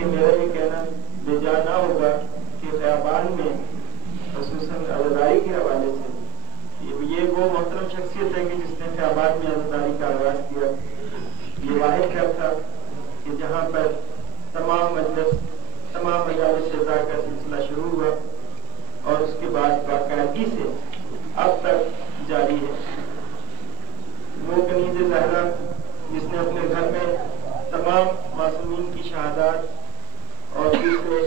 بلکہ میرا یہ کہنا بے جا نہ ہوگا کہ خیابان میں خصوصاً عزاداری کے حوالے سے یہ وہ محترم شخصیت ہے کہ جس نے خیابان میں عزاداری کا آغاز کیا. یہ واحد گھر تھا کہ جہاں پر تمام مجالس رضا کا سلسلہ شروع ہوا اور اس کے بعد باقاعدگی سے اب تک جاری ہے. وہ کنیز زہرا جس نے اپنے گھر میں تمام معصومین کی شہادات اور دوسرے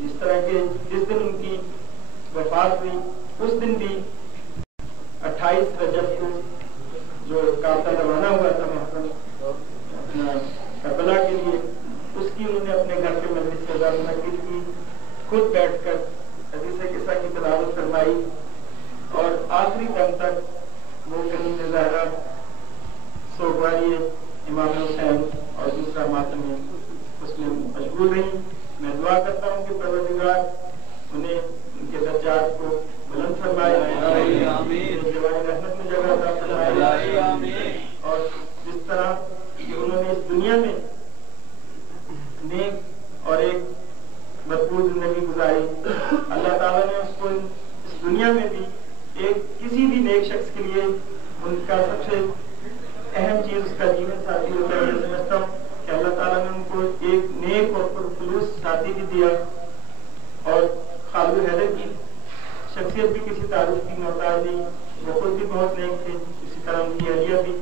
جس طرح کے جس دن ان کی وفات ہوئی اس دن بھی 28 رجب کو جو قافلہ روانہ ہوا تھا محرم اپنا کربلا کے لیے، اس کی انہوں نے اپنے گھر کے مجلس سے منعقد کی، خود بیٹھ کر حدیث قصہ کی تلاوت فرمائی اور آخری دم تک وہ کنیز زہرا سوگواری امام حسین اور دوسرا ماتم اس میں مشغول رہی. میں دعا کرتا ہوں کہ پروردگار انہیں ان کے درجات کو بلند فرمائے، جوائے رحمت میں جگہ عطا فرمائے، اور جس طرح کہ انہوں نے اس دنیا میں نیک اور ایک مضبوط زندگی گزاری، اللہ تعالیٰ نے اس کو اس دنیا میں بھی کسی بھی نیک شخص کے لیے ان کا سب سے اہم چیز اس کا جیون ساتھی ہوتا ہے. میں سمجھتا ہوں کہ اللہ تعالیٰ نے ان کو ایک نیک اور پرخلوص ساتھی بھی دیا، اور خالد حیدر کی شخصیت بھی کسی تعارف کی محتاج نہیں، وہ خود بھی بہت نیک تھے، اسی طرح ان کی اہلیہ بھی.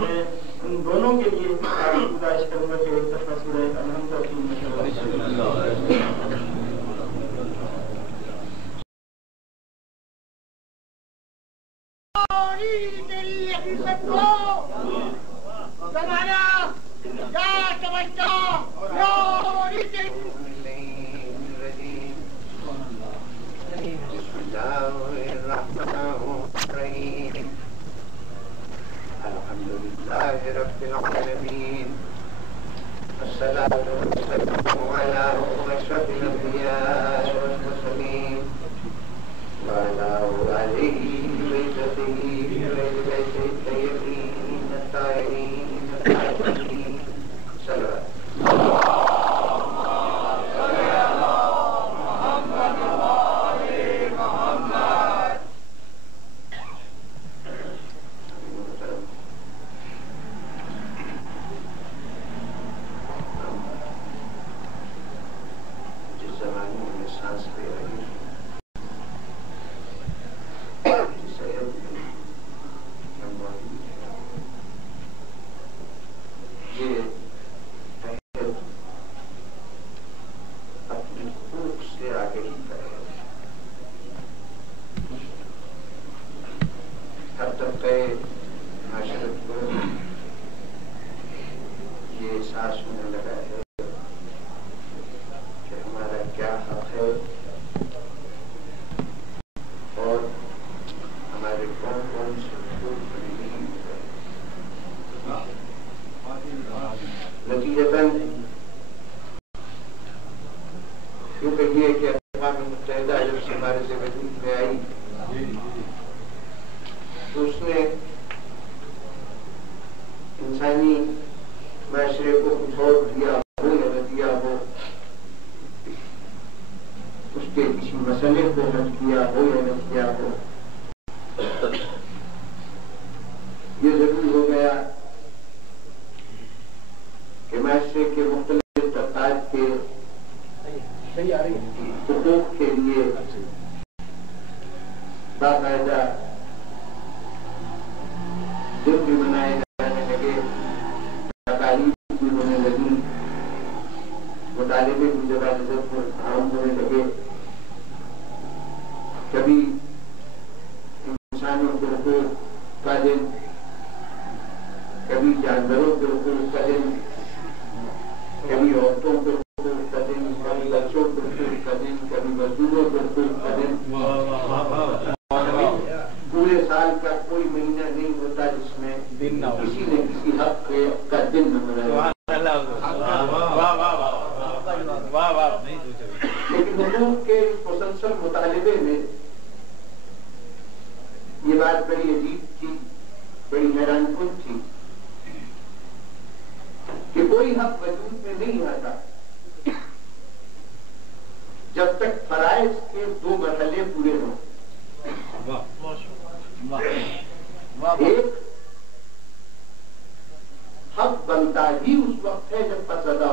میں ان دونوں کے لیے گزارش کروں گا کہ ایک دفعہ سورہ الحمد رب العالمين والصلاة والسلام على أشرف الأنبياء والمرسلين وعلى آله وصحبه الطيبين الطاهرين الطاهرين.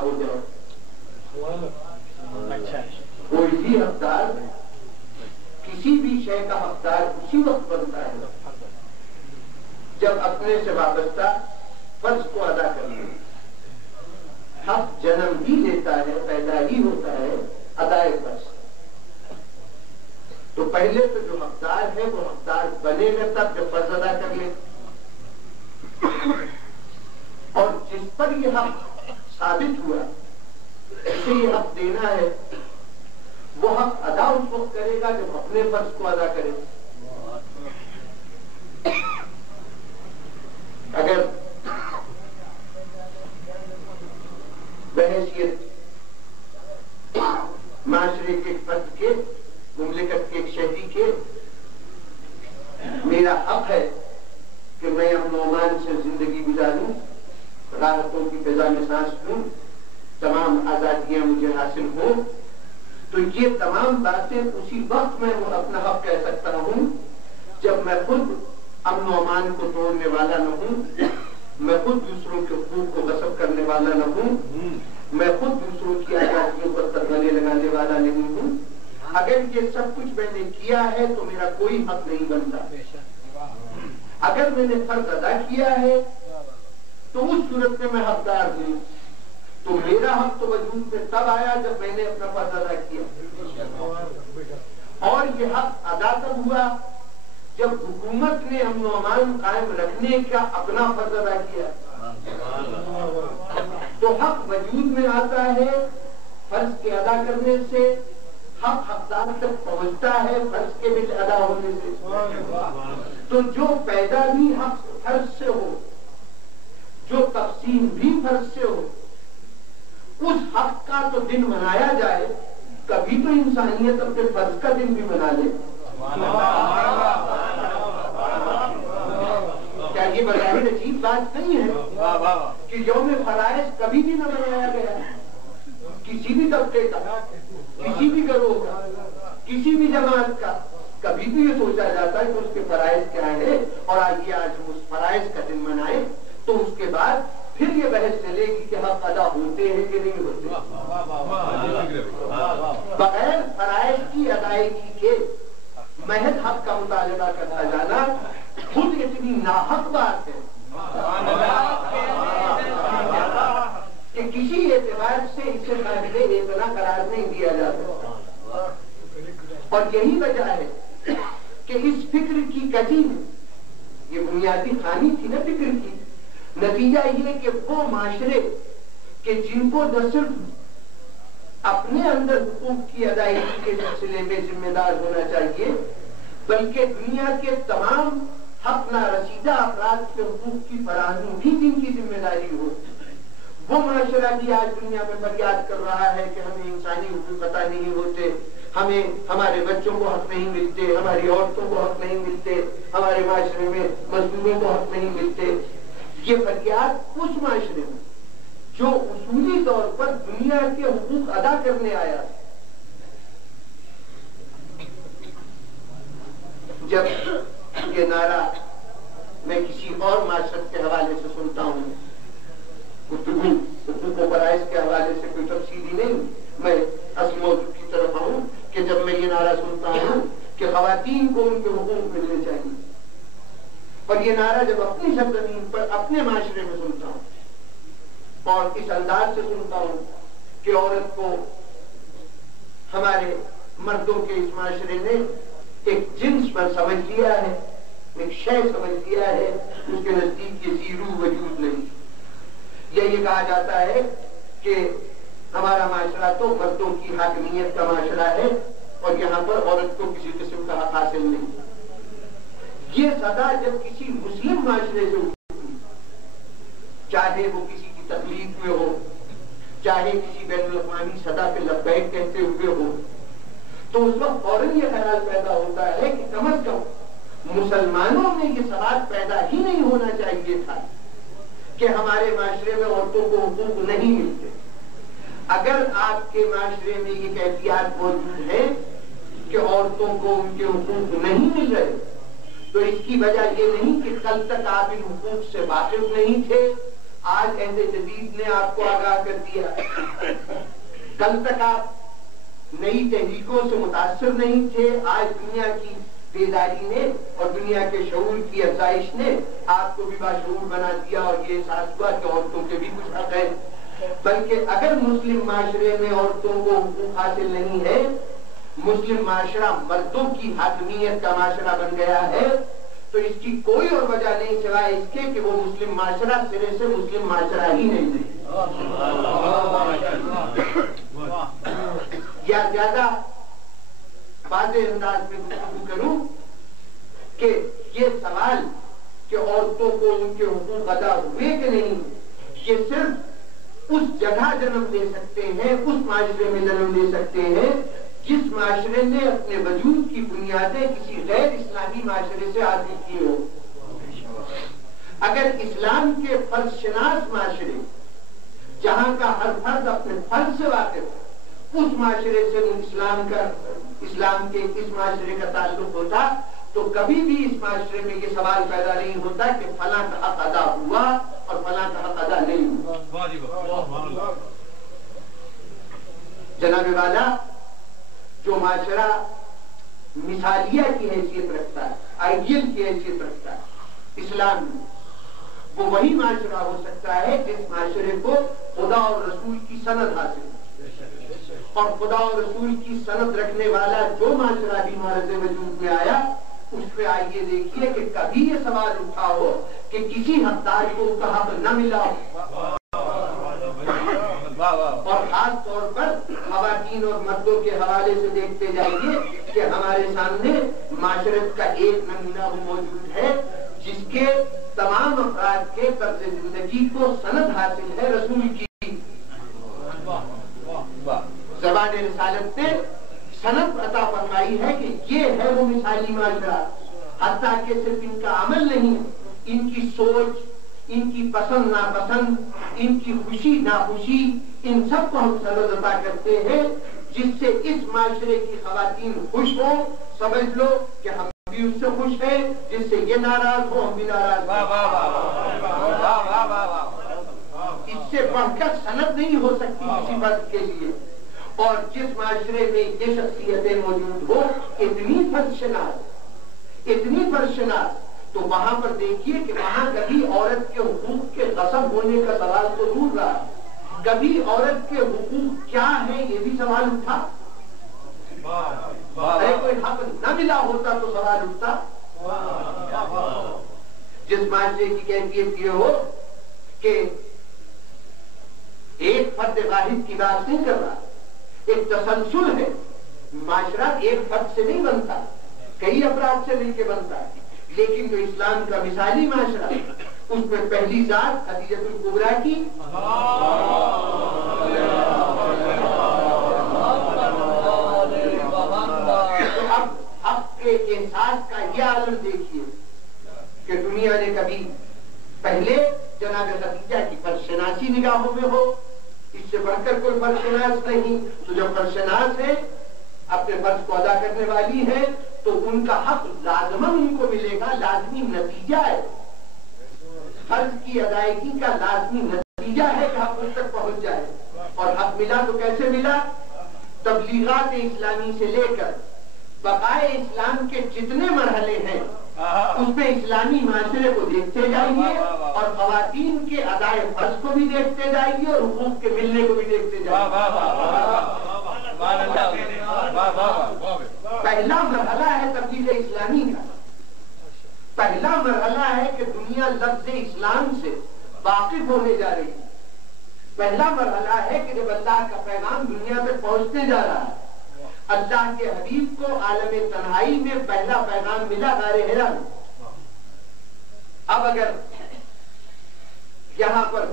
ہو جائے. کوئی بھی حقدار کسی بھی شے کا حقدار اسی وقت بنتا ہے جب اپنے سے وابستہ فرض کو ادا کرنے. حق جنم ہی لیتا ہے، پیدا ہی ہوتا ہے ادائے فرض. تو پہلے تو جو حقدار ہے وہ حقدار بنے گا تب جب فرض ادا کر لے. اور جس پر یہ حق ثابت ہوا اسے یہ حق دینا ہے، وہ حق ادا اس وقت کرے گا جب اپنے فرض کو ادا کرے. اگر بحیثیت معاشرے کے فرد کے، مملکت کے ایک شہری کے میرا حق ہے کہ میں امن و امان سے زندگی گزاروں، راحتوں کی فضا میں سانس لوں، تمام آزادیاں مجھے حاصل ہوں، تو یہ تمام باتیں اسی وقت میں وہ اپنا حق کہہ سکتا ہوں جب میں خود امن و امان کو توڑنے والا نہ ہوں، میں خود دوسروں کے حقوق کو غصب کرنے والا نہ ہوں، میں خود دوسروں کی آزادیوں پر ترغلے لگانے والا نہیں ہوں. اگر یہ سب کچھ میں نے کیا ہے تو میرا کوئی حق نہیں بنتا. اگر میں نے فرض ادا کیا ہے تو اس صورت میں حقدار ہوں. تو میرا حق تو وجود میں تب آیا جب میں نے اپنا فرض ادا کیا. اور یہ حق ادا تب ہوا جب حکومت نے امن و امان قائم رکھنے کا اپنا فرض ادا کیا. تو حق وجود میں آتا ہے فرض کے ادا کرنے سے، حق حقدار تک پہنچتا ہے فرض کے بھی ادا ہونے سے. تو جو پیدا بھی حق فرض سے ہو، جو تقسیم بھی فرض سے ہو، اس حق کا تو دن منایا جائے. کبھی تو انسانیت اپنے فرض کا دن بھی منا لے. کیا یہ بظاہر عجیب بات نہیں ہے کہ یوم فرائض کبھی بھی نہ منایا گیا کسی بھی طبقے کا، کسی بھی گروہ کا، کسی بھی جماعت کا؟ کبھی بھی یہ سوچا جاتا ہے کہ اس کے فرائض کیا ہے اور آئیے آج ہم اس فرائض کا دن منائیں. تو اس کے بعد پھر یہ بحث چلے گی کہ حق ادا ہوتے ہیں کہ نہیں ہوتے. بغیر فرائض کی ادائیگی کے محض حق کا مطالبہ کرتا جانا خود اتنی ناحق بات ہے کہ کسی اعتبار سے اسے قابل اتنا قرار نہیں دیا جاتا. اور یہی وجہ ہے کہ اس فکر کی کجی میں، یہ بنیادی خامی تھی نا فکر کی، نتیجہ یہ کہ وہ معاشرے کہ جن کو نہ صرف اپنے اندر حقوق کی ادائیگی کے سلسلے میں ذمہ دار ہونا چاہیے بلکہ دنیا کے تمام حق نارسیدہ افراد کے حقوق کی فراہمی بھی جن کی ذمہ داری ہو، وہ معاشرہ بھی آج دنیا میں فریاد کر رہا ہے کہ ہمیں انسانی حقوق عطا نہیں ہوتے، ہمیں ہمارے بچوں کو حق نہیں ملتے، ہماری عورتوں کو حق نہیں ملتے، ہمارے معاشرے میں مزدوروں کو حق نہیں ملتے. یہ فریاد اس معاشرے میں جو اصولی طور پر دنیا کے حقوق ادا کرنے آیا. جب یہ نعرہ میں کسی اور معاشرت کے حوالے سے سنتا ہوں، گفتگو حقوق و فرائض کے حوالے سے کوئی تفصیلی نہیں، میں اصل موضوع کی طرف آؤں کہ جب میں یہ نعرہ سنتا ہوں کہ خواتین کو ان کے حقوق ملنے چاہیے، اور یہ نعرہ جب اپنی سرزمین پر اپنے معاشرے میں سنتا ہوں اور اس انداز سے سنتا ہوں کہ عورت کو ہمارے مردوں کے اس معاشرے نے ایک جنس پر سمجھ لیا ہے، ایک شے سمجھ لیا ہے، اس کے نزدیک یہ زیرو وجود نہیں. یہ کہا جاتا ہے کہ ہمارا معاشرہ تو مردوں کی حاکمیت کا معاشرہ ہے اور یہاں پر عورت کو کسی قسم کا حق حاصل نہیں. یہ صدا جب کسی مسلم معاشرے سے اٹھتی، چاہے وہ کسی کی تکلیف میں ہو، چاہے کسی بین الاقوامی صدا پہ لبیک کہتے ہوئے ہو، تو اس وقت فوراً یہ خیال پیدا ہوتا ہے کہ کم از کم مسلمانوں میں یہ سوال پیدا ہی نہیں ہونا چاہیے تھا کہ ہمارے معاشرے میں عورتوں کو حقوق نہیں ملتے. اگر آپ کے معاشرے میں یہ کیفیات موجود ہے کہ عورتوں کو ان کے حقوق نہیں مل رہے، تو اس کی وجہ یہ نہیں کہ کل تک آپ ان حقوق سے واقف نہیں تھے، آج عہد جدید نے آپ کو آگاہ کر دیا. کل تک آپ نئی تحریکوں سے متاثر نہیں تھے. آج دنیا کی بیداری نے اور دنیا کے شعور کی افزائش نے آپ کو بھی باشعور بنا دیا اور یہ احساس ہوا کہ عورتوں کے بھی کچھ حق ہے. بلکہ اگر مسلم معاشرے میں عورتوں کو حقوق حاصل نہیں ہے، مسلم معاشرہ مردوں کی حاکمیت کا معاشرہ بن گیا ہے، تو اس کی کوئی اور وجہ نہیں سوائے اس کے کہ وہ مسلم معاشرہ سرے سے مسلم معاشرہ ہی نہیں ہے. یا زیادہ واضح انداز میں گفتگو کروں کہ یہ سوال کہ عورتوں کو ان کے حقوق ادا ہوئے کہ نہیں، یہ صرف اس جگہ جنم لے سکتے ہیں، اس معاشرے میں جنم لے سکتے ہیں جس معاشرے نے اپنے وجود کی بنیادیں کسی غیر اسلامی معاشرے سے حاصل کی ہو. اگر اسلام کے فرض شناس معاشرے جہاں کا ہر فرد اپنے فرض سے واقف اس معاشرے سے اسلام کے اس معاشرے کا تعلق ہوتا تو کبھی بھی اس معاشرے میں یہ سوال پیدا نہیں ہوتا کہ فلاں کا حق ادا ہوا اور فلاں کا حق ادا نہیں ہوا. جناب والا، جو معاشرہ مثالیہ کی حیثیت رکھتا ہے، آئیڈیل کی حیثیت رکھتا ہے اسلام میں، وہ وہی معاشرہ ہو سکتا ہے جس معاشرے کو خدا اور رسول کی سند حاصل ہے. اور خدا اور رسول کی سند رکھنے والا جو معاشرہ بھی معرض وجود میں آیا، اس پہ آئیے دیکھیے کہ کبھی یہ سوال اٹھا ہو کہ کسی حقدار کو اس کا حق نہ ملا ہو. اور خاص طور پر خواتین اور مردوں کے حوالے سے دیکھتے جائیے کہ ہمارے سامنے معاشرت کا ایک نمونہ موجود ہے جس کے تمام افراد کے طرز زندگی کو سند حاصل ہے رسول کی. زبان رسالت نے سند عطا فرمائی ہے کہ یہ ہے وہ مثالی معاشرہ. حتیٰ کہ صرف ان کا عمل نہیں، ان کی سوچ، ان کی پسند ناپسند، ان کی خوشی ناخوشی، ان سب کو ہم سند عطا کرتے ہیں جس سے اس معاشرے کی خواتین خوش ہوں. سمجھ لو کہ ہم بھی اس سے خوش ہیں، جس سے یہ ناراض ہو ہم بھی ناراض. اس سے بڑھ کر سند نہیں ہو سکتی کسی فرد کے لیے. اور جس معاشرے میں یہ شخصیتیں موجود ہو، اتنی فرض شناس، تو وہاں پر دیکھیے کہ وہاں کبھی عورت کے حقوق کے غصب ہونے کا سوال تو دور رہا، کبھی عورت کے حقوق کیا ہیں یہ بھی سوال اٹھا. اگر کوئی حق نہ ملا ہوتا تو سوال اٹھتا. جس معاشرے کی کیفیت یہ ہو کہ ایک فرد واحد کی بات نہیں کر رہا، ایک تسلسل ہے. معاشرہ ایک فرد سے نہیں بنتا، کئی افراد سے مل کے بنتا ہے. لیکن جو اسلام کا مثالی معاشرہ اس میں پہلی ذات خدیجہ الکبریٰ کی، اب حق کے احساس کا یہ عالم دیکھیے کہ دنیا نے کبھی پہلے جناب خدیجہ کی فرشناسی نگاہوں میں ہو، اس سے بڑھ کر کوئی فرشناس نہیں. تو جب فرشناس ہے، اپنے فرض کو ادا کرنے والی ہے، تو ان کا حق لازماً ان کو ملے گا. لازمی نتیجہ ہے فرض کی ادائیگی کا، لازمی نتیجہ ہے کہ حق ان تک پہنچ جائے. اور حق ملا تو کیسے ملا؟ تبلیغات اسلامی سے لے کر بقائے اسلام کے جتنے مرحلے ہیں اس میں اسلامی معاشرے کو دیکھتے جائیے اور خواتین کے ادائے فرض کو بھی دیکھتے جائیے اور حقوق کے ملنے کو بھی دیکھتے جائیے. پہلا مرحلہ ہے تبلیغ اسلامی کا. پہلا مرحلہ ہے کہ دنیا لفظ اسلام سے واقف ہونے جا رہی ہے. پہلا مرحلہ ہے کہ جب اللہ کا پیغام دنیا میں پہنچنے جا رہا ہے. اللہ کے حبیب کو عالم تنہائی میں پہلا پیغام ملا غار حرا میں. اب اگر یہاں پر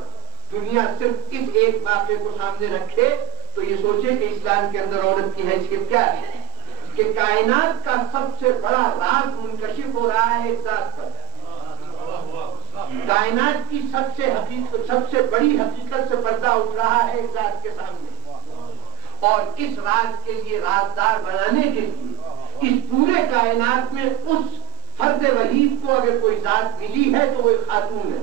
دنیا صرف اس ایک واقعے کو سامنے رکھے تو یہ سوچے کہ اسلام کے اندر عورت کی حیثیت کیا ہے کہ کائنات کا سب سے بڑا راز منکشف ہو رہا ہے ایک ذات پر. کائنات کی سب سے بڑی حقیقت سے پردہ اٹھ رہا ہے ایک ذات کے سامنے. اور اس راز کے لیے رازدار بنانے کے لیے اس پورے کائنات میں اس فرد وحید کو اگر کوئی ذات ملی ہے تو وہ ایک خاتون ہے.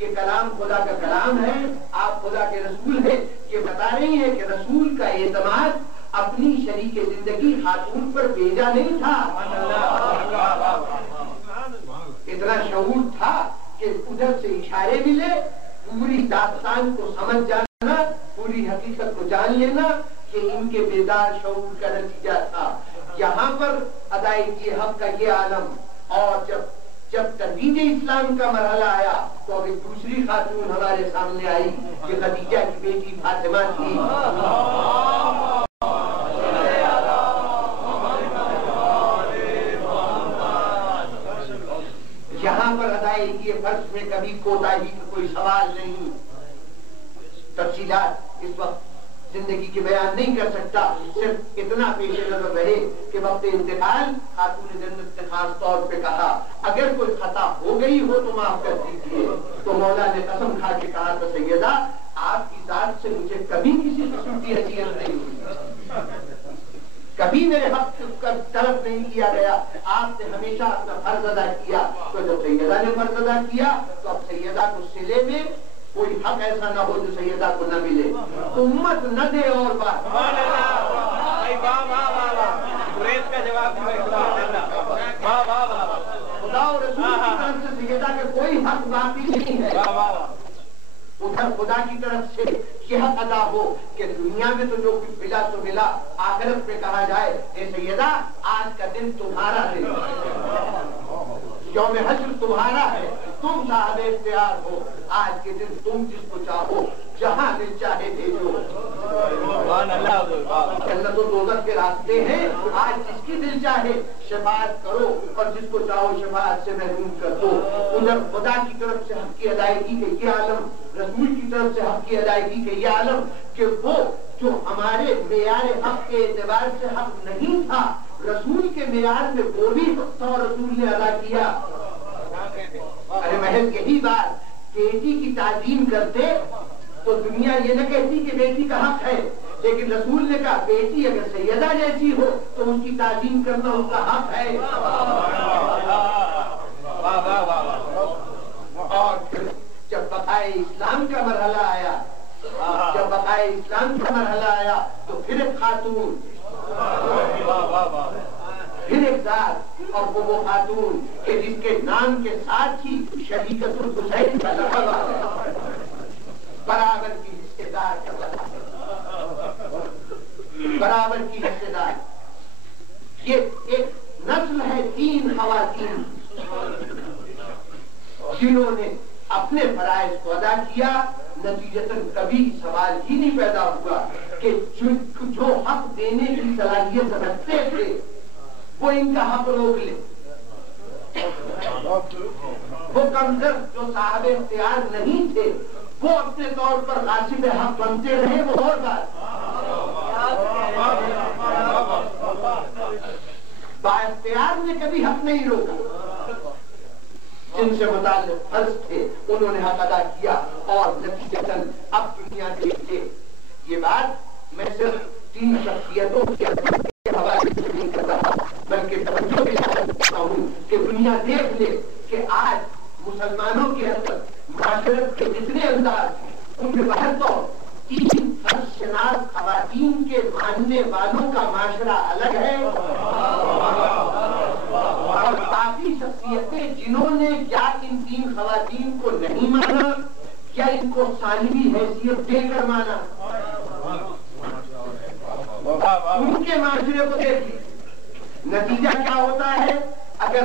یہ کلام خدا کا کلام ہے، آپ خدا کے رسول ہیں، یہ بتا رہی ہیں کہ رسول کا اعتماد اپنی شریک زندگی خاتون پر بھیجا نہیں تھا. اتنا شعور تھا کہ ادھر سے اشارے ملے، پوری داستان کو سمجھ جانا، پوری حقیقت کو جان لینا کہ ان کے بیدار شعور کا نتیجہ تھا. یہاں پر ادائیگی حق کا یہ عالم، اور جب تجدید اسلام کا مرحلہ آیا تو اب ایک دوسری خاتون ہمارے سامنے آئی کہ خدیجہ کی بیٹی فاطمہ تھی. یہاں پر ادائیگی فرض میں کبھی کوتاہی کا کوئی سوال نہیں. تفصیلات اس وقت زندگی کے بیان نہیں کر سکتا، صرف اتنا پیش نظر رہے کہ وقت انتقال خاتون جنت نے خاص طور پہ کہا اگر کوئی خطا ہو گئی ہو تو معاف کر دیجیے. تو مولا نے قسم کھا کے کہا تھا سیدہ آپ کی ذات سے مجھے کبھی کسی قسم کی اذیت نہیں ہوئی، کبھی میرے حق کا طلب نہیں کیا گیا، آپ نے ہمیشہ اپنا فرض ادا کیا. تو جب سیدہ نے فرض ادا کیا تو اب سیدہ کو صلے میں کوئی حق ایسا نہ ہو جو سیدہ کو نہ ملے، امت نہ دے. اور بات خدا اور رسول کی طرف سے سیدہ کا کوئی حق باقی نہیں ہے. ادھر خدا کی طرف سے یہ حق ادا ہو کہ دنیا میں تو جو کچھ ملا تو ملا، آخرت میں کہا جائے اے سیدہ آج کا دن تمہارا دن، یوم حشر تمہارا ہے، تم صاحب اختیار ہو، آج کے دن تم جس کو چاہو جہاں دل چاہے بھیجو. جنت و دوزخ کے راستے ہیں، آج جس کی دل چاہے شفاعت کرو اور جس کو چاہو شفاعت سے محروم کر دو. ادھر خدا کی طرف سے حق کی ادائیگی کا یہ عالم، رسول کی طرف سے حق کی ادائیگی کا یہ عالم کہ وہ جو ہمارے معیار حق کے اعتبار سے حق نہیں تھا، رسول کے معیار میں وہ بھی حق تھا اور رسول نے ادا کیا. ارے محض یہی بات بیٹی کی تعظیم کرتے تو دنیا یہ نہ کہتی کہ بیٹی کا حق ہے، لیکن رسول نے کہا بیٹی اگر سیدہ جیسی ہو تو اس کی تعظیم کرنا اس کا حق ہے. اور پھر جب بقائے اسلام کا مرحلہ آیا، تو پھر ایک خاتون، پھر ایک ذات، اور وہ خاتون کہ جس کے نام کے ساتھ ہی شریکت الحسین کا لقب ہے، برابر کی حصے دار، برابر کی حصے دار. یہ ایک نسل ہے 3 خواتین جنہوں نے اپنے فرائض کو ادا کیا. نتیجتاً کبھی سوال ہی نہیں پیدا ہوا کہ جو حق دینے کی صلاحیت رکھتے تھے وہ ان کا حق روک لے. وہ کمزور جو صاحب اختیار نہیں تھے وہ اپنے طور پر غاصب حق بنتے رہے، وہ اور بات. بااختیار نے کبھی حق نہیں روکا، جن سے متعلق فرض تھے انہوں نے حق ادا کیا. اور نتیجتاً اب دنیا دیکھتے، یہ بات میں صرف 3 شخصیتوں کے حوالے سے نہیں کر رہا بلکہ توجہ کے ساتھ کرتا ہوں کہ دنیا دیکھ لے کہ آج مسلمانوں کے اندر معاشرت کے جتنے انداز ان کے باہر تو 3 فرض شناس خواتین کے ماننے والوں کا معاشرہ الگ ہے، اور کافی شخصیتیں جنہوں نے یا ان 3 خواتین کو نہیں مانا یا ان کو ثانوی حیثیت دے کر مانا، ان کے معاشرے کو دیکھیے. نتیجہ کیا ہوتا ہے؟ اگر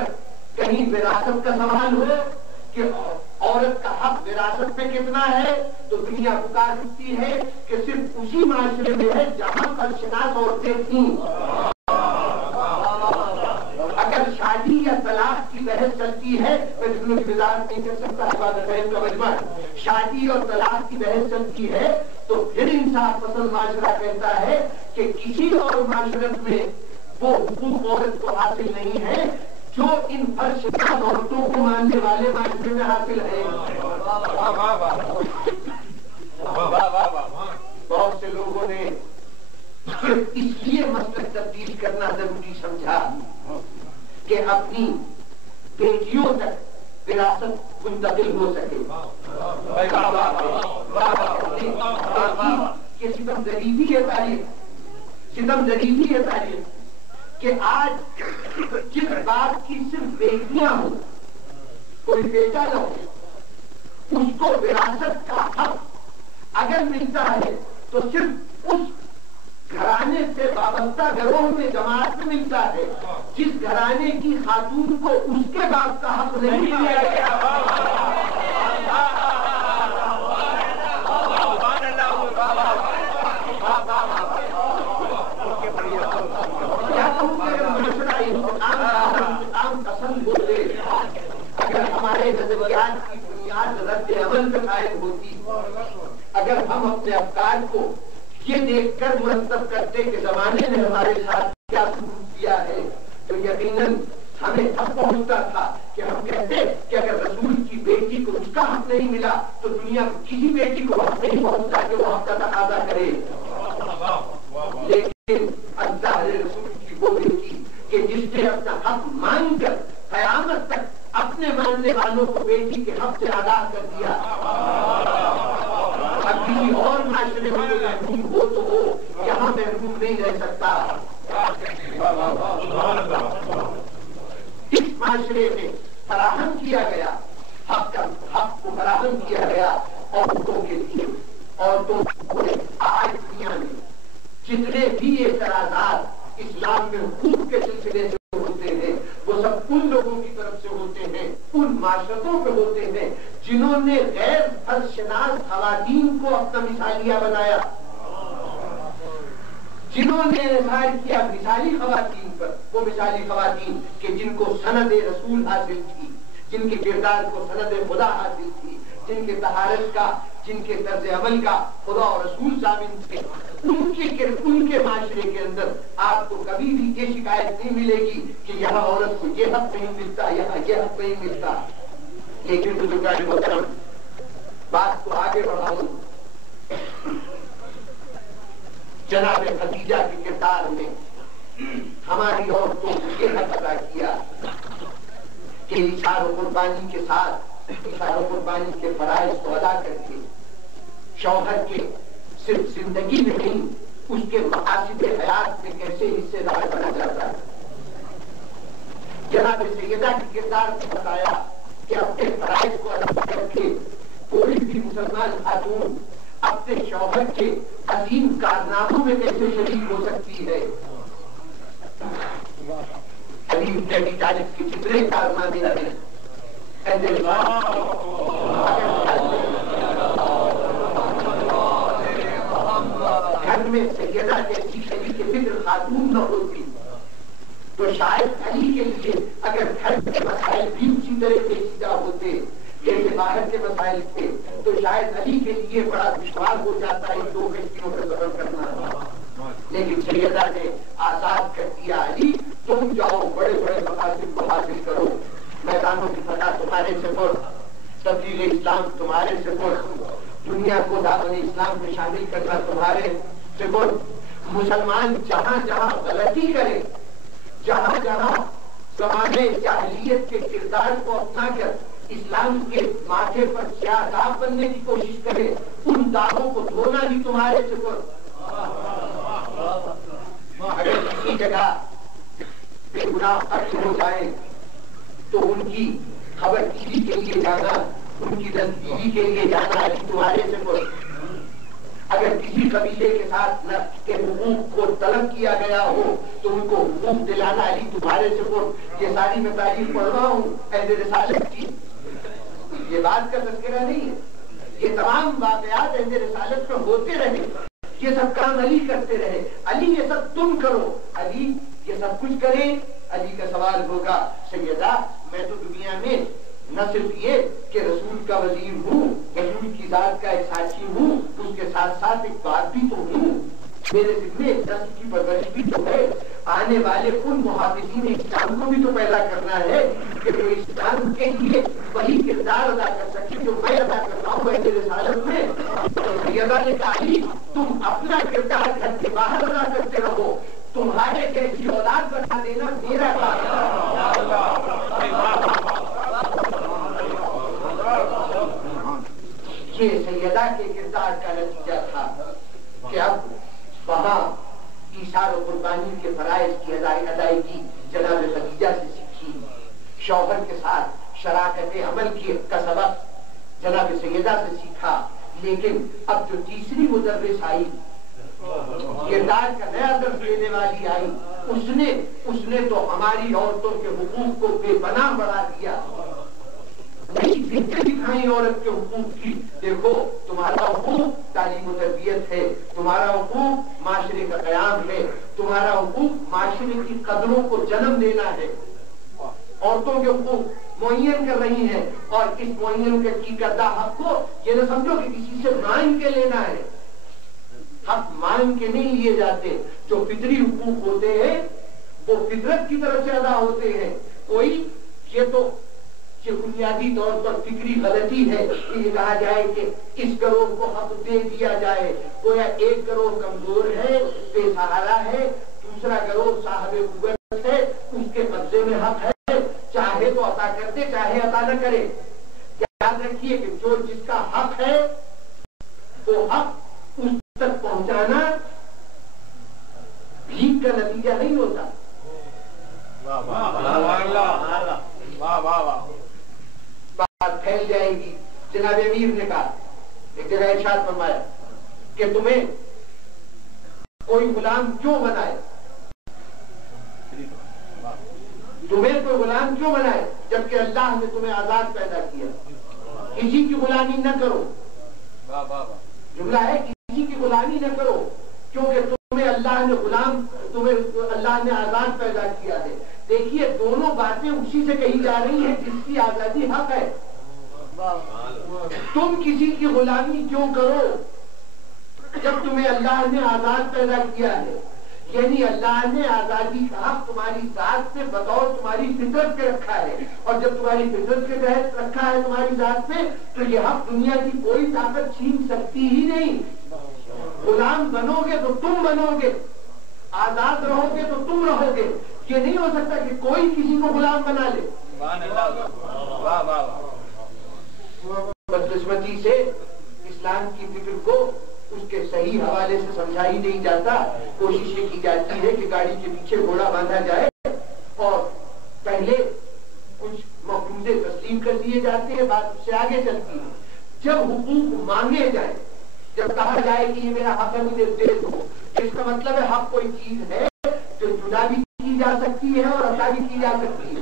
کہیں وراثت کا سوال ہو کہ عورت کا حق وراثت میں کتنا ہے تو دنیا پکار اٹھتی ہے کہ صرف اسی معاشرے میں ہے جہاں پر شناس عورتیں تھیں. اگر شادی یا طلاق کی بحث چلتی ہے، میں جتنوں کی وضاحت نہیں کر سکتا، کا مجمع شادی اور طلاق کی بحث چلتی ہے تو پھر انصاف پسند معاشرہ کہتا ہے کہ کسی اور معاشرت میں وہ حقوق عورت کو حاصل نہیں ہے جو ان فرش عورتوں کو ماننے والے معاشرے میں حاصل ہے. بہت سے لوگوں نے صرف اس لیے مسلک تبدیل کرنا ضروری سمجھا کہ اپنی بیٹیوں تک وراثت منتقل ہو سکے. کہ ستم ذریعی ہے تاریخ، ستم ذریعی ہے تاریخ کہ آج جس بات کی صرف بیٹیاں ہوں، کوئی بیٹا نہ ہو، اس کو وراثت کا حق اگر ملتا ہے تو صرف اس گھرانے سے وابستہ گھروں میں جماعت میں ملتا ہے جس گھرانے کی خاتون کو اس کے باپ کا حق نہیں دیا گیا۔ اگر ہمارے نظریات کی بنیاد رد عمل پر قائم ہوتی، اگر ہم اپنے افکار کو یہ دیکھ کر مرتب کرتے کہ زمانے نے ہمارے ساتھ کیا سلوک کیا ہے، تو یقیناً ہمیں حق پہنچتا تھا کہ ہم کہتے کہ اگر رسول کی بیٹی کو اس کا حق نہیں ملا تو دنیا میں کسی بیٹی کو حق نہیں پہنچتا کہ وہ حق کا تقاضا کرے۔ لیکن اللہ رسول کی وہ بیٹی کہ جس نے اپنا حق مانگ کر قیامت تک اپنے ماننے والوں کو بیٹی کے حق سے آگاہ کر دیا۔ اب کسی اور معاشرے میں محروم ہو تو ہو، یہاں محروم نہیں رہ سکتا۔ اس معاشرے میں فراہم کیا گیا حق کو فراہم کیا گیا عورتوں کے لیے۔ عورتوں کو آج دنیا میں جتنے بھی اعتراضات اسلام میں حقوق کے سلسلے سے ہوتے ہیں وہ سب ان لوگوں کی طرف سے ہوتے ہیں، ان معاشرتوں پہ ہوتے ہیں جنہوں نے غیر فرض شناس خواتین کو اپنا مثالیہ بنایا، جنہوں نے اظہار کیا مثالی خواتین پر، وہ مثالی خواتین کہ جن کو سند رسول حاصل تھی، جن کے کردار کو سند خدا حاصل تھی، جن کے طہارت کا، جن کے طرز عمل کا خدا اور رسول ضامن تھے، ان کے معاشرے کے اندر آپ کو کبھی بھی یہ شکایت نہیں ملے گی کہ یہاں عورت کو یہ حق نہیں ملتا، یہاں یہ حق نہیں ملتا۔ لیکن بزرگان محترم، بات کو آگے بڑھاؤں، جناب خدیجہ کے کردار میں ہماری عورتوں کو یہ حق ادا کیا کہ اشار و قربانی کے ساتھ، اشار و قربانی کے فرائض کو ادا کر کے شوہر کے صرف زندگی میں نہیں، اس کے مقاصد حیات میں کیسے حصے دار بنا جاتا ہے۔ جناب سیدہ کے کردار کو بتایا کہ اپنے فرائض کو ادا کر کے کوئی بھی مسلمان خاتون اپنے شوہر کے عظیم کارناموں میں کیسے شریک ہو سکتی ہے۔ عظیم ابی طالب کے جتنے کارنامے ہیں، گھر میں سیدہ جیسی علی کے فکر خاتون نہ ہوتی تو شاید علی کے لیے اگر گھر کے مسائل بھی اسی طرح پیچیدہ ہوتے جیسے باہر کے مسائل تھے تو شاید علی کے لیے بڑا دشوار ہو جاتا ہے دو کشتیوں کا سفر کرنا۔ لیکن سیدہ نے آزاد کر دیا، علی تم جاؤ، بڑے بڑے مقاصد کو حاصل کرو، میدانوں کی فتح تمہارے سپر، تبلیغ اسلام تمہارے سپر، دنیا کو دعوت اسلام میں شامل کرنا تمہارے سپر۔ مسلمان جہاں جہاں غلطی کرے، جہاں جہاں زمانے جاہلیت کے کردار کو اپنا کر اسلام کے ماتھے پر سیاہ داغ بننے کی کوشش کرے، ان داغوں کو دھونا بھی تمہارے سپر۔ اگر کسی جگہ بے گناہ قتل ہو جائے تو ان کی خبر گیری کے لیے جانا، ان کی دستگیری کے لیے جانا علی تمہارے سپر۔ اگر کسی قبیلے کے ساتھ نفس کے حقوق کو طلب کیا گیا ہو تو ان کو حقوق دلانا علی تمہارے سپر۔ یہ ساری میں تاریخ پڑھ رہا ہوں اہل رسالت کی، یہ بات کا تذکرہ نہیں ہے، یہ تمام واقعات اہل رسالت میں ہوتے رہے، یہ سب کام علی کرتے رہے۔ علی یہ سب تم کرو، علی یہ سب کچھ کرے۔ علی کا سوال ہوگا سیدہ میں تو دنیا میں نہ صرف یہ کہ رسول کا وزیر ہوں، رسول کی ذات کا ایک ساتھی ہوں، اس کے ساتھ ساتھ ایک بات بھی تو ہوں، میرے ذمہ نسل کی پرورش بھی تو ہے، آنے والے ان محافظین اسلام کو بھی تو پیدا کرنا ہے کہ وہ اسلام کے لیے وہی کردار ادا کر سکے جو میں ادا کرتا ہوں اہل رسالت میں۔ سیدہ نے کہا تم اپنا کردار گھر کے باہر ادا کرتے رہو، تمہارے جیسی اولاد بنا دینا میرا کام ہے۔ کاٹ کا نتیجہ تھا کہ اب وہاں ایثار و قربانی کے فرائض کی ادائیگی جناب خدیجہ سے سیکھی، شوہر کے ساتھ شراکت عمل کا سبق جناب سیدہ سے سیکھا، لیکن اب جو تیسری مدرس آئی، کردار کا نیا درس لینے والی آئی، اس نے تو ہماری عورتوں کے حقوق کو بے پناہ بڑھا دیا، نئی فکر دکھائی عورت کے حقوق کی۔ دیکھو تمہارا حقوق تعلیم و تربیت ہے، تمہارا حقوق معاشرے کا قیام ہے، تمہارا حقوق معاشرے کی قدروں کو جنم دینا ہے۔ عورتوں کے حقوق معین کر رہی ہیں، اور اس معین کی کردہ حق کو یہ نہ سمجھو کہ کسی سے مانگ کے لینا ہے، حق مانگ کے نہیں لیے جاتے، جو فطری حقوق ہوتے ہیں وہ فطرت کی طرف سے ادا ہوتے ہیں۔ کوئی یہ بنیادی طور پر فکری غلطی ہے کہ یہ کہا جائے کہ اس گروہ کو حق دے دیا جائے، گویا ایک گروہ کمزور ہے، بے سہارا ہے، دوسرا گروہ صاحب قوت ہے، اس کے قبضے میں حق ہے، چاہے تو عطا کر دے چاہے عطا نہ کرے۔ یاد رکھیے کہ جو جس کا حق ہے وہ حق اس تک پہنچانا بھیک کا نتیجہ نہیں ہوتا۔ بات پھیل جائے گی۔ جناب امیر نے کہا، ایک جگہ ارشاد فرمایا کہ تمہیں کوئی غلام کیوں بنائے، تمہیں کوئی غلام کیوں بنائے جبکہ اللہ نے تمہیں آزاد پیدا کیا۔ کسی کی غلامی نہ کرو، جملہ ہے کسی کی غلامی نہ کرو، کیونکہ تمہیں اللہ نے آزاد پیدا کیا ہے۔ دیکھیے دونوں باتیں اسی سے کہی جا رہی ہیں جس کی آزادی حق ہے۔ تم کسی کی غلامی کیوں کرو جب تمہیں اللہ نے آزاد پیدا کیا ہے، یعنی اللہ نے آزادی کا حق تمہاری ذات سے بطور تمہاری فطرت کے رکھا ہے، اور جب تمہاری فطرت کے تحت رکھا ہے تمہاری ذات سے تو یہ حق دنیا کی کوئی طاقت چھین سکتی ہی نہیں۔ غلام بنو گے تو تم بنو گے، آزاد رہو گے تو تم رہو گے، یہ نہیں ہو سکتا کہ کوئی کسی کو غلام بنا لے۔ بدقسمتی سے اسلام کی فکر کو اس کے صحیح حوالے سے سمجھا ہی نہیں جاتا۔ کوشش یہ کی جاتی ہے کہ گاڑی کے پیچھے گھوڑا باندھا جائے اور پہلے کچھ مفروضے تسلیم کر دیے جاتے ہیں، بات اس سے آگے چلتی ہے۔ جب حقوق مانگے جائیں، جب کہا جائے کہ یہ میرا حق ہے مجھے دے دو، اس کا مطلب ہے حق کوئی چیز ہے جو جدا بھی کی جا سکتی ہے اور عطا بھی کی جا سکتی ہے۔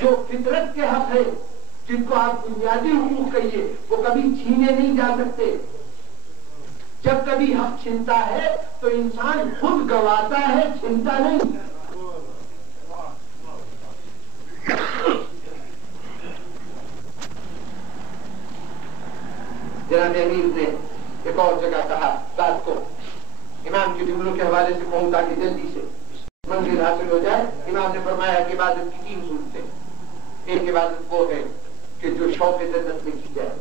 جو فطرت کے حق ہے جن کو آپ بنیادی حقوق کہیے وہ کبھی چھینے نہیں جا سکتے۔ جب کبھی حق چھنتا ہے تو انسان خود گواتا ہے، چھنتا نہیں۔ جناب امیر نے ایک اور جگہ کہا، رات کو امام کے جملوں کے حوالے سے کہوں تاکہ جلدی سے منزل حاصل ہو جائے۔ امام نے فرمایا کہ عبادت کی 3 صورتیں، ایک عبادت وہ ہے کہ جو شوق جنت میں کی جائے،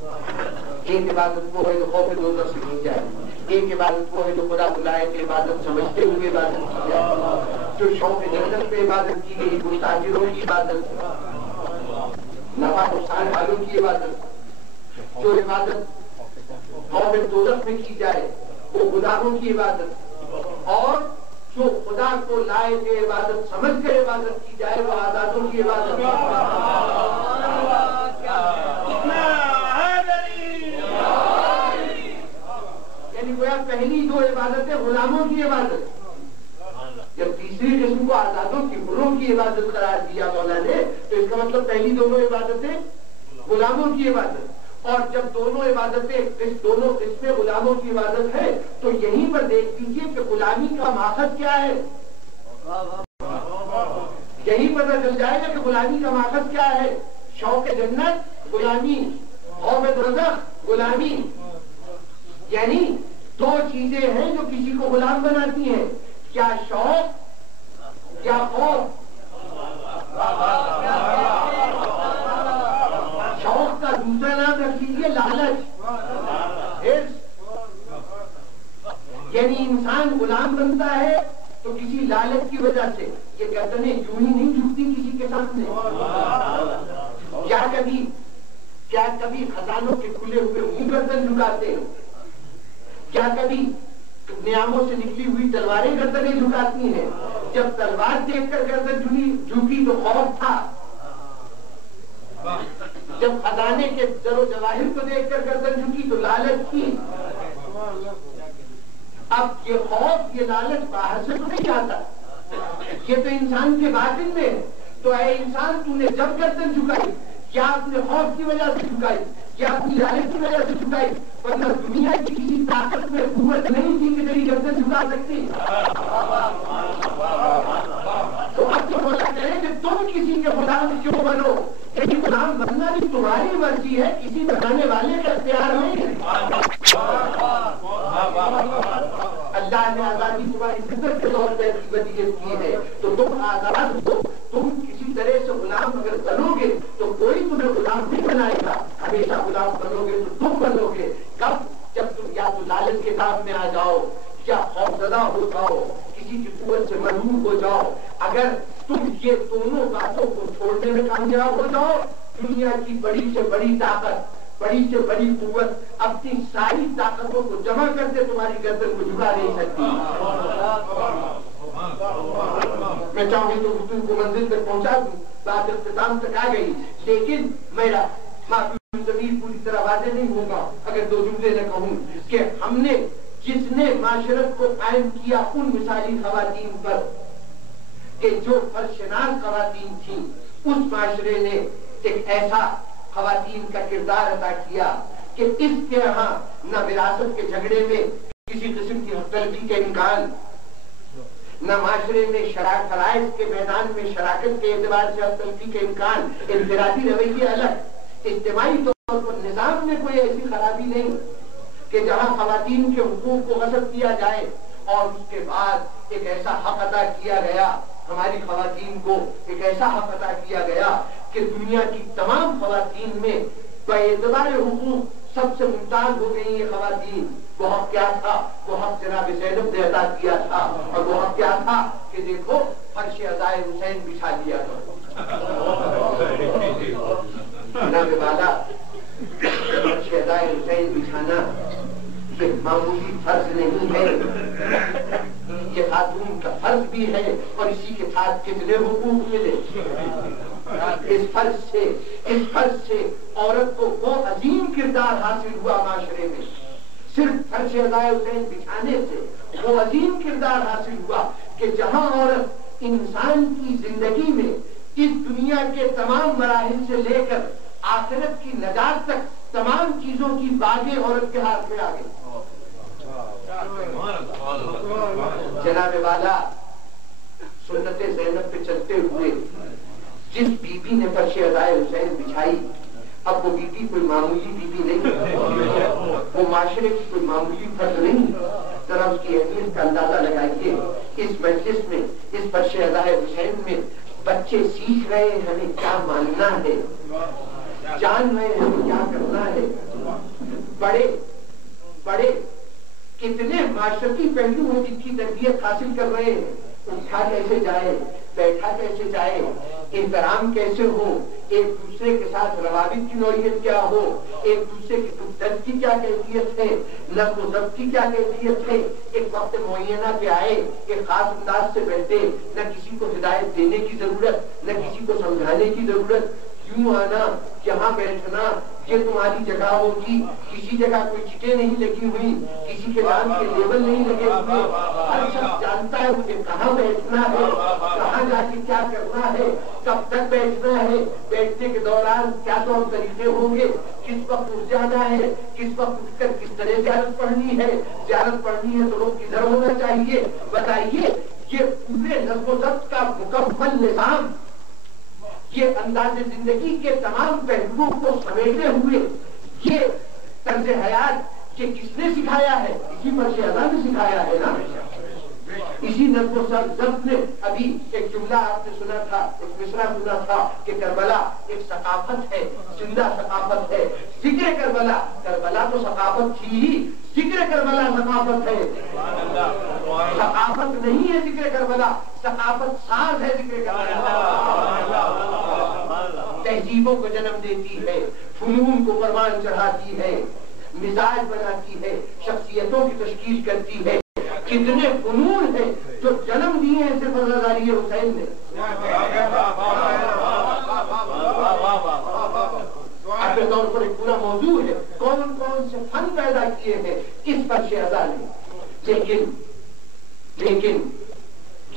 ایک عبادت وہ ہے جو خوف دوزخ سے کی جائے، ایک عبادت وہ ہے جو خدا بلائے کہ عبادت سمجھتے ہوئے عبادت کی جائے۔ جو شوق جنت پہ عبادت کی گئی وہ تاجروں کی عبادت، نفع نقصان والوں کی عبادت۔ جو عبادت خوف دوزخ میں کی جائے وہ خداوں کی عبادت، اور جو خدا کو لائے کہ عبادت سمجھ کر عبادت کی جائے وہ آزادوں کی عبادت۔ یعنی گویا پہلی 2 عبادتیں غلاموں کی عبادت، جب تیسری قسم کو آزادوں کی حروں کی عبادت قرار دیا مولا نے تو اس کا مطلب پہلی دونوں عبادتیں غلاموں کی عبادت، اور جب دونوں عبادتیں دونوں قسمیں غلاموں کی عبادت ہے تو یہیں پر دیکھ لیجیے کہ غلامی کا ماخذ کیا ہے۔ یہیں پر چل جائے گا کہ غلامی کا ماخذ کیا ہے۔ شوق جنت غلامی، خوف دوزخ غلامی، یعنی 2 چیزیں ہیں جو کسی کو غلام بناتی ہیں، کیا شوق یا خوف۔ شوق کا دوسرا نام رکھ لیجیے لالچ، یعنی انسان غلام بنتا ہے تو کسی لالچ کی وجہ سے۔ یہ گردنیں یوں ہی نہیں جھکتی کسی کے سامنے، یا کبھی کیا کبھی خزانوں کے کھلے ہوئے منہ گردن جھکاتے ہیں؟ کیا کبھی نیاموں سے نکلی ہوئی تلواریں گردنیں جھکاتی ہیں؟ جب تلوار دیکھ کر گردن جھکی تو خوف تھا، جب خزانے کے زر و جواہر کو دیکھ کر گردن جھکی تو لالچ تھی۔ اب یہ خوف، یہ لالچ باہر سے تو نہیں آتا، یہ تو انسان کے باطن میں ہے۔ تو اے انسان، تو نے جب گردن جھکائی، کیا اپنے خوف کی وجہ سے جھکائی، کیا اپنی لالچ کی وجہ سے جھکائی؟ ورنہ دنیا کی کسی طاقت میں قوت نہیں تھی کہ تیری گردن جھکا سکتی۔ تو اب تو خدا کہے کہ تم کسی کے غلام کیوں بنو؟ لیکن غلام بننا بھی تمہاری مرضی ہے، کسی بنانے والے کا اختیار نہیں ہے۔ اللہ نے آزادی تمہاری فطرت کے طور پہ بدیت کی ہے، تو تم آزاد ہو۔ تم کسی طرح سے غلام اگر بنو گے تو کوئی تمہیں غلام نہیں بنائے گا، ہمیشہ غلام بنو گے تو تم بنو گے۔ کب؟ جب تم یا تو لالچ کے کام میں آ جاؤ، یا خوفزدہ ہو جاؤ، کسی کی قوت سے محروم ہو جاؤ۔ اگر تم یہ دونوں باتوں کو چھوڑنے میں کامیاب ہو جاؤ، دنیا کی بڑی سے بڑی طاقت، بڑی سے بڑی قوت اپنی ساری طاقتوں کو جمع کر کے تمہاری گردن کو جھکا نہیں سکتی۔ میں چاہوں تو گفتگو کو منزل تک پہنچا دوں، بات اختتام تک آ گئی، لیکن میرا معقول ضمیر پوری طرح واضح نہیں ہوگا اگر دو جملے نہ کہوں کہ ہم نے جس نے معاشرت کو قائم کیا ان مثالی خواتین پر کہ جو فرشناس خواتین تھیں، اس معاشرے نے ایک ایسا خواتین کا کردار ادا کیا کہ اس کے یہاں نہ وراثت کے جھگڑے میں کسی قسم کی حق تلفی کا امکان، نہ معاشرے میں فرائض کے میدان میں شراکت کے اعتبار سے حق تلفی کا امکان، انفرادی رویے الگ، اجتماعی طور پر نظام میں کوئی ایسی خرابی نہیں کہ جہاں خواتین کے حقوق کو غصب کیا جائے اور اس کے بعد ایک ایسا حق ادا کیا گیا، ہماری خواتین کو ایک ایسا حق ادا کیا گیا کہ دنیا کی تمام خواتین میں باعتبار حقوق سب سے ممتاز ہو گئی یہ خواتین۔ وہ حق کیا تھا؟ وہ حق جناب زینب نے ادا کیا تھا، اور وہ حق کیا تھا کہ دیکھو فرش عزائے حسین بچھا دیا جناب والا، فرش عزائے حسین بچھانا یہ معمولی فرض نہیں ہے، یہ خاتون کا فرض بھی ہے، اور اسی کے ساتھ کتنے حقوق ملے۔ اس فرض سے عورت کو وہ عظیم کردار حاصل ہوا معاشرے میں، صرف فرش عزائے حسین بچھانے سے وہ عظیم کردار حاصل ہوا کہ جہاں عورت انسان کی زندگی میں اس دنیا کے تمام مراحل سے لے کر آخرت کی نجات تک تمام چیزوں کی باغیں عورت کے ہاتھ میں آ گئی۔ جناب والا، سنت زینب پہ چلتے ہوئے جس بی بی نے فرش عزائے حسین بچھائی، اب وہ بی بی کوئی معمولی بی بی نہیں، وہ معاشرے کی کوئی معمولی فرد نہیں۔ ذرا اس کی اہمیت کا اندازہ لگائیے۔ اس مجلس میں، اس فرش عزائے حسین میں بچے سیکھ رہے ہیں ہمیں کیا ماننا ہے، جان رہے ہیں ہمیں کیا کرنا ہے۔ بڑے کتنے معاشرتی پہلو ہیں جن کی تربیت حاصل کر رہے ہیں، اٹھا کیسے جائے، بیٹھا کیسے جائے، احترام کیسے ہو، ایک دوسرے کے ساتھ روابط کی نوعیت کیا ہو، ایک دوسرے کی خوددرد کی کیا کیفیت ہے، نظم و ضبط کی کیا کیفیت ہے، ایک وقت معینہ پہ آئے، ایک خاص انداز سے بیٹھے، نہ کسی کو ہدایت دینے کی ضرورت، نہ کسی کو سمجھانے کی ضرورت، یوں آنا، یہاں بیٹھنا، یہ تمہاری جگہ ہوگی، کسی جگہ کوئی چٹیں نہیں لگی ہوئی، کسی کے نام کے لیبل نہیں لگے ہوئے، ہر شخص جانتا ہے مجھے کہاں بیٹھنا ہے، کہاں جا کے کیا کرنا ہے، کب تک بیٹھنا ہے، بیٹھنے کے دوران کیا طور طریقے ہوں گے، کس وقت اٹھ جانا ہے، کس وقت اٹھ کر کس طرح زیارت پڑھنی ہے، زیارت پڑھنی ہے تو لوگ کدھر ہونا چاہیے، بتائیے۔ یہ پورے نظم و ضبط کا مکمل نظام، یہ انداز زندگی کے تمام پہلوؤں کو سمیٹے ہوئے یہ طرز حیات یہ کس نے سکھایا ہے؟ اسی فرش عزائے نے سکھایا ہے نا، اسی نظم و ضبط نے۔ ابھی ایک جملہ آپ نے سنا تھا، ایک مصرع سنا تھا کہ کربلا ایک ثقافت ہے، زندہ ثقافت ہے۔ ذکر کربلا، کربلا تو ثقافت تھی ہی، ذکر کربلا ثقافت ہے، ثقافت نہیں ہے ذکر کربلا، ثقافت ساز ہے ذکر کربلا، تہذیبوں کو جنم دیتی ہے، فنون کو پروان چڑھاتی ہے، مزاج بناتی ہے، شخصیتوں کی تشکیل کرتی ہے. کتنے فنون ہیں جو جنم دیے ہیں صرف عزاداری حسین نے. اپنے طور پر ایک پورا موضوع ہے کون کون سے فن پیدا کیے ہیں اس فرش عزا نے. لیکن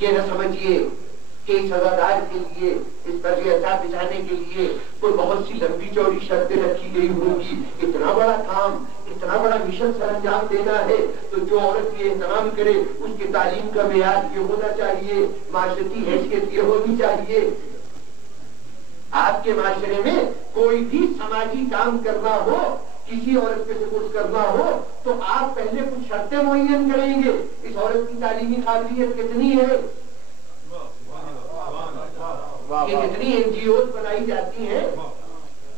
یہ نہ سمجھیے کہ اس عزادار کے لیے اس فرش عزا بچانے کے لیے کوئی بہت سی لمبی چوڑی شرطیں رکھی گئی ہوں گی. اتنا بڑا کام، اتنا بڑا مشن سر انجام دینا ہے تو جو عورت یہ اہتمام کرے اس کی تعلیم کا معیار یہ ہونا چاہیے، معاشرتی حیثیت یہ ہونی چاہیے. آپ کے معاشرے میں کوئی بھی سماجی کام کرنا ہو، کسی عورت کے سپرد کرنا ہو تو آپ پہلے کچھ شرطیں معین کریں گے. اس عورت کی تعلیمی قابلیت کتنی ہے؟ یہ کتنی این جی اوز بنائی جاتی ہیں،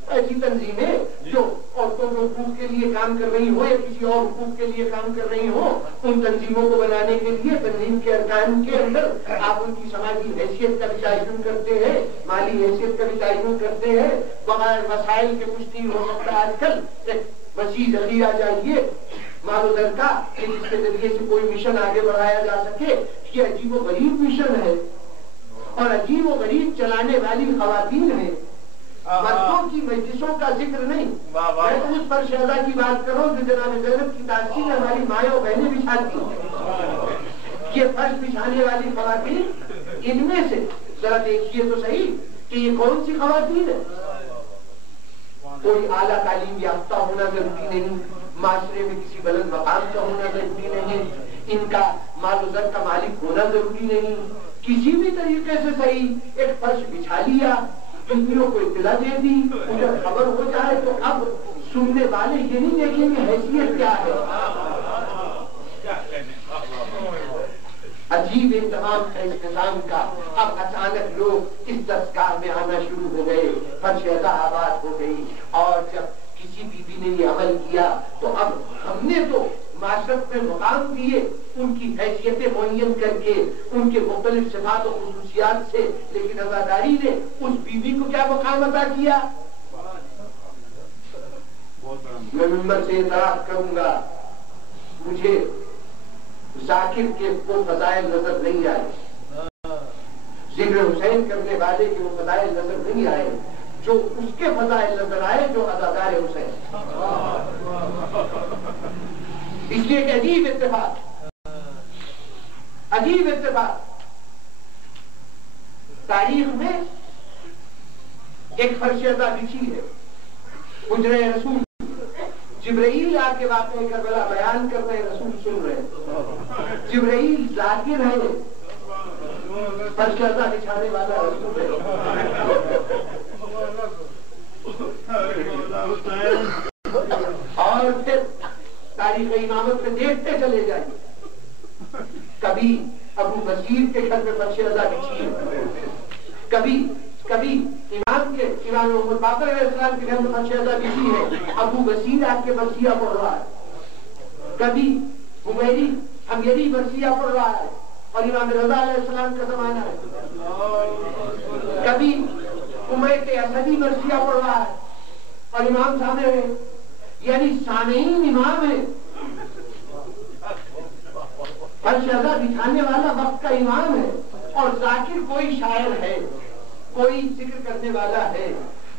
ایسی تنظیمیں جو عورتوں کے حقوق کے لیے کام کر رہی ہو یا کسی اور حقوق کے لیے کام کر رہی ہو. ان تنظیموں کو بنانے کے لیے تنظیم کے ارکان کے اندر آپ ان کی سماجی حیثیت کا بھی تعین کرتے ہیں، مالی حیثیت کا بھی تعین کرتے ہیں. بغیر وسائل کے کچھ نہیں ہو سکتا. آج کل ایک وسیع ذخیرہ چاہیے مال و زر کا کہ جس کے ذریعے سے کوئی مشن آگے بڑھایا جا سکے. یہ عجیب و غریب مشن ہے اور عجیب و غریب چلانے والی خواتین ہیں. مردوں کی مجلسوں کا ذکر نہیں، میں تو اس پر شہزا کی بات کروں جو جناب زینب کی تاثیر ہماری مائیں اور بہنیں بچھاتی ہیں. یہ فرش بچھانے والی خواتین، ان میں سے ذرا دیکھیے تو صحیح کہ یہ کون سی خواتین ہے. کوئی اعلیٰ تعلیم یافتہ ہونا ضروری نہیں، معاشرے میں کسی بلند مقام کا ہونا ضروری نہیں، ان کا مال و زر کا مالک ہونا ضروری نہیں. کسی بھی طریقے سے صحیح ایک فرش بچھا لیا، بیویوں کو اطلاع دے دی، مجھے خبر ہو جائے تو اب سننے والے یہ نہیں دیکھیں گے حیثیت کیا ہے. عجیب انتظام ہے اس نظام کا. اب اچانک لوگ اس دستگاہ میں آنا شروع ہو گئے، فرش عزا آباد ہو گئی. اور جب کسی بیوی نے یہ عمل کیا تو اب ہم نے تو معاشرت میں مقام دیے ان کی حیثیتیں معین کر کے، ان کے مختلف صفات و خصوصیات سے، لیکن عزاداری نے اس بیوی کو کیا مقام عطا کیا؟ میں ممبر سے اعتراف کروں گا، مجھے ذاکر کے وہ فضائل نظر نہیں آئے، ذکر حسین کرنے والے کے وہ فضائل نظر نہیں آئے جو اس کے فضائل نظر آئے جو عزادار حسین. اس لیے کہ عجیب اتفاق تاریخ میں ایک فرش عزا بچھی ہے. حجرہ رسول جبرائیل آ کے واقعہ کربلا بیان کر رہے، رسول سن رہے. جبرائیل ذاکر ہے، فرش عزا بچھانے والا رسول ہے. اور پھر تاریخ امامت میں دیکھتے چلے جائیں، کبھی ابو بصیر کے گھر میں فرش عزا بچھی ہے، کبھی امام محمد باقر علیہ السلام کے گھر میں فرش عزا بچھی ہے، ابو بصیر آپ کے برسیہ پڑھ رہا ہے. کبھی حمیری برسیہ پڑھ رہا ہے اور امام رضا علیہ السلام کا زمانہ ہے. کبھی امیت اسدی برسیہ پڑھ رہا ہے اور امام سامنے ہے. یعنی سامعین امام ہے، فرش عزا بچھانے والا وقت کا امام ہے. اور ذاکر کوئی شاعر ہے، کوئی ذکر کرنے والا ہے،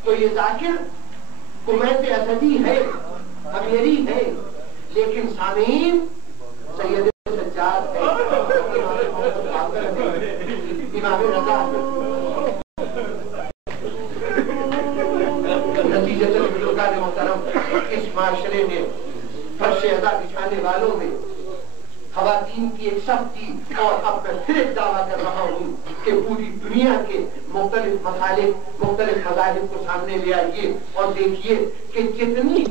تو یہ ذاکر امیت اسدی ہے، حمیری ہے، لیکن سامعین سید سجاد ہے، امام رضا. نتیجۃ بزرگان محترم، اس معاشرے میں فرش عزا بچھانے والوں میں خواتین کی ایک صف تھی. اور اب میں پھر ایک دعویٰ کر رہا ہوں کہ پوری دنیا کے مختلف مخالف، مختلف مذاہب کو سامنے لے آئیے اور دیکھیے کہ جتنی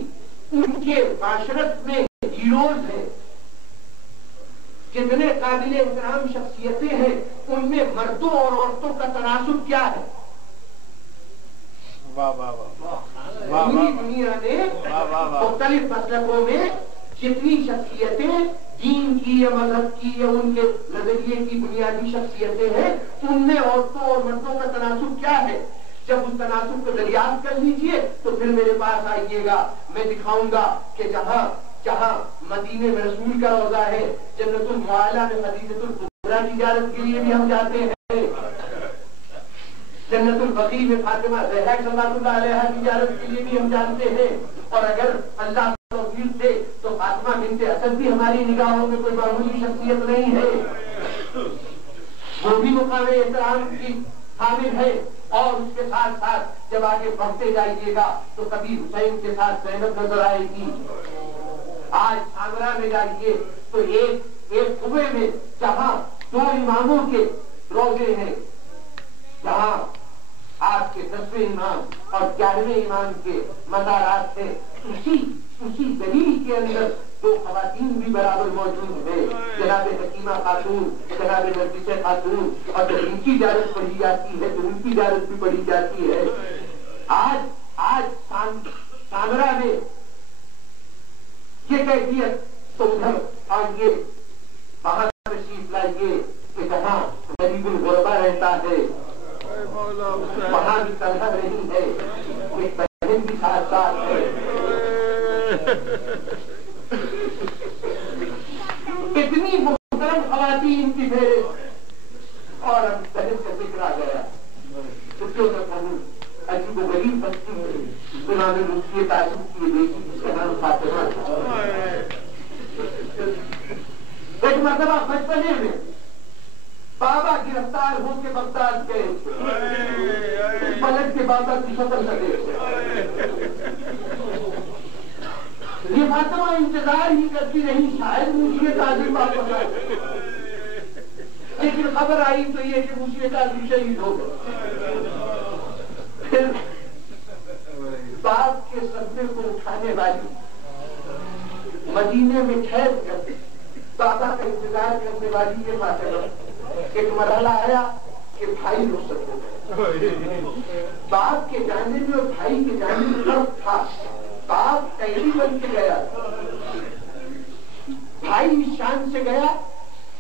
ان کے معاشرت میں ہیروز ہیں، جتنے قابل احترام شخصیتیں ہیں، ان میں مردوں اور عورتوں کا تناسب کیا ہے. پوری دنیا میں مختلف مسلکوں میں جتنی شخصیتیں دین کی یا مذہب کی یا ان کے نظریے کی بنیادی شخصیتیں ہیں، ان میں عورتوں اور مردوں کا تناسب کیا ہے. جب اس تناسب کو دریافت کر لیجئے تو پھر میرے پاس آئیے گا، میں دکھاؤں گا کہ جہاں جہاں مدینے میں رسول کا روضہ ہے، جنت المعالی میں خدیجۃ الکبریٰ کی زیارت کے لیے بھی ہم جاتے ہیں، جنت البقیع میں فاطمہ زہرا صلی اللہ علیہ کی زیارت کے لیے بھی ہم جانتے ہیں، اور اگر اللہ توفیق دے تو فاطمہ بنت اسد بھی ہماری نگاہوں میں کوئی معمولی شخصیت نہیں ہے، وہ بھی مقام احترام کی حامل ہے۔ اور اس کے ساتھ ساتھ جب آگے بڑھتے جائیے گا تو کبھی حسین کے ساتھ زینب نظر آئے گی۔ آج سامرا میں جائیے تو ایک صوبے میں جہاں 2 اماموں کے روزے ہیں، جہاں آپ کے 10ویں امام اور 11ویں امام کے مزارات ہیں، اسی دلیل کے اندر 2 خواتین بھی برابر موجود ہیں، جناب حکیمہ خاتون، جناب نرگس خاتون، اور جب ان کی زیارت پڑھی جاتی ہے تو ان کی زیارت بھی پڑھی جاتی ہے۔ آج سامرا میں یہ کیفیت تو ادھر آئیے، وہاں تشریف لائیے کہ جہاں غریب الغربا رہتا ہے وہاں بھی طلحہ نہیں ہے، ایک بہن بھی ساتھ ساتھ ہے۔ اتنی محترم خواتین کی فہرست، اور اب بہن کا ذکر آ گیا تو کیوں نہ کہوں عجیب و غریب بستی میں جناب مفتی تعصب کی بیٹی جس کا نام فاطمہ تھا، ایک مرتبہ بچپنے میں بابا گرفتار ہو کے بغداد گئے، پلٹ کے بابا کی شکل لگے، یہ فاطمہ انتظار ہی کرتی رہی شاید مجھے قاضی واپس آئے، لیکن خبر آئی تو یہ کہ مجھے قاضی شہید ہو گئے۔ پھر باپ کے صدمے کو اٹھانے والی مدینے میں ٹھہر کر بابا کا انتظار کرنے والی یہ فاطمہ، ایک مرحلہ آیا کہ بھائی رخصت ہو گئے، باپ کے جانے میں اور بھائی کے جانے میں فرق تھا، باپ قیدی بن کے گیا، بھائی اس شان سے گیا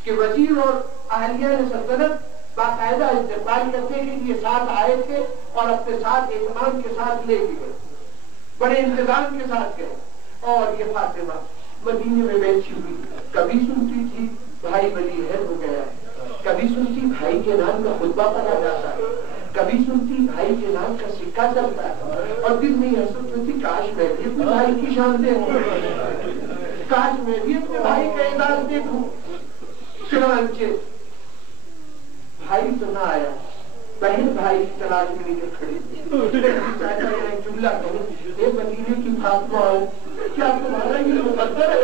کہ وزیر اور اہلیہ سلطنت باقاعدہ استقبال کرنے کے لیے ساتھ آئے تھے اور اپنے ساتھ اہتمام کے ساتھ لے کے گئے، بڑے انتظام کے ساتھ گئے، اور یہ فاطمہ مدینے میں بیٹھی ہوئی کبھی سنتی تھی بھائی ولی عہد ہو گیا ہے، کبھی سنتی بھائی کے نام کا خطبہ پڑھا جاتا ہے، کبھی سنتی بھائی کے نام کا سکہ چلتا ہے، اور دل میں یہ حسرت ہوتی کاش میں بھی اپنے بھائی کی شان دیکھوں، کاش میں بھی اپنے بھائی کا اعزاز دیکھوں۔ چنانچہ بھائی تو نہ آیا، بہن بھائی کی تلاش میں نکل کھڑی تھی، ایک جملہ کہوں، اے مدینے کی فاطمہ کیا تمہارا یہ مقدر ہے؟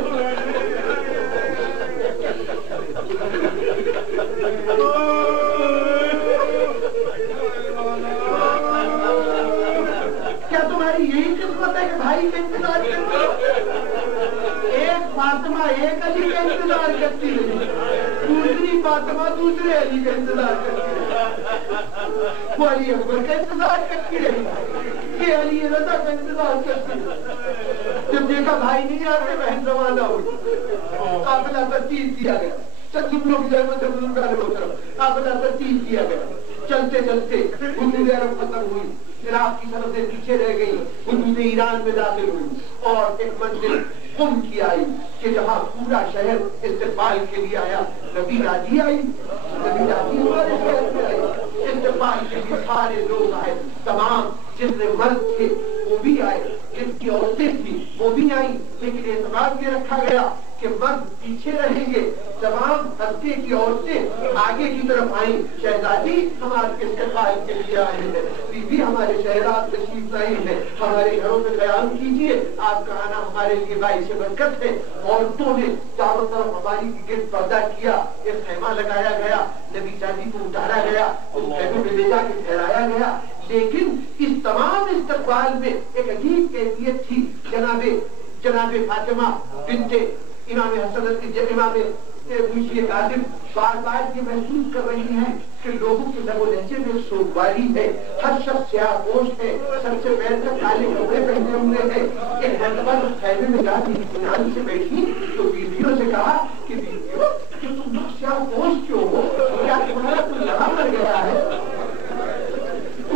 کیا تمہاری یہی قسمت ہے کہ بھائی کا انتظار کرتی ہو؟ ایک فاطمہ ایک علی کا انتظار کرتی ہے، دوسری فاطمہ دوسرے علی کا انتظار کرتی ہے، وہ علی اکبر کا انتظار کرتی ہے، یہ علی رضا کا انتظار کرتی ہے۔ جب دیکھا بھائی نہیں آتے بہن روانہ ہوئی، قافلہ ترتیب دیا گیا، چند لوگ جرمت بزرگان محترم قافلہ ترتیب دیا گیا، چلتے چلتے حدود عرب ختم ہوئی، عراق کی سرحدیں پیچھے رہ گئی، حدود ایران میں داخل ہوئی، اور ایک منزل قم کی آئی کہ جہاں پورا شہر استقبال کے لیے آیا، نبی راضی آئی، نبی راضی ہمارے شہر میں آئی، استقبال کے لیے سارے لوگ آئے، تمام جتنے مرد تھے وہ بھی آئے، جن کی عورتیں تھیں وہ بھی آئیں، لیکن اعتبار یہ رکھا گیا کہ مرد پیچھے رہیں گے، تمام ہفتے کی عورتیں آگے کی طرف آئیں۔ شہزادی ہم آپ کے استقبال کے لیے آئے ہیں، بی بی ہمارے شہرات تشریف لائی ہیں، ہمارے گھروں میں قیام کیجیے، آپ کا آنا ہمارے لیے باعث برکت ہے۔ عورتوں نے چاروں طرف ہماری گرد پردہ کیا، ایک خیمہ لگایا گیا، نبی جادی کو اتارا گیا، اس خیمے میں لے جا کے ٹھہرایا گیا، لیکن اس تمام استقبال میں ایک عجیب کیفیت تھی۔ جناب فاطمہ بنت امام حسن امام موسی کاظم بار بار یہ محسوس کر رہی ہیں کہ لوگوں کے لب و لہجے میں سوگواری ہے، ہر شخص سیاہ پوش ہے، سر سے پیر تک کالے کپڑے پہنے ہوئے ہیں۔ ایک مرتبہ خیمے میں جا کے اطمینان سے بیٹھی تو بیویوں سے کہا کہ بیویوں کہ تم لوگ سیاہ پوش کیوں ہو؟ کیا تمہارا کوئی لڑا پڑ گیا ہے؟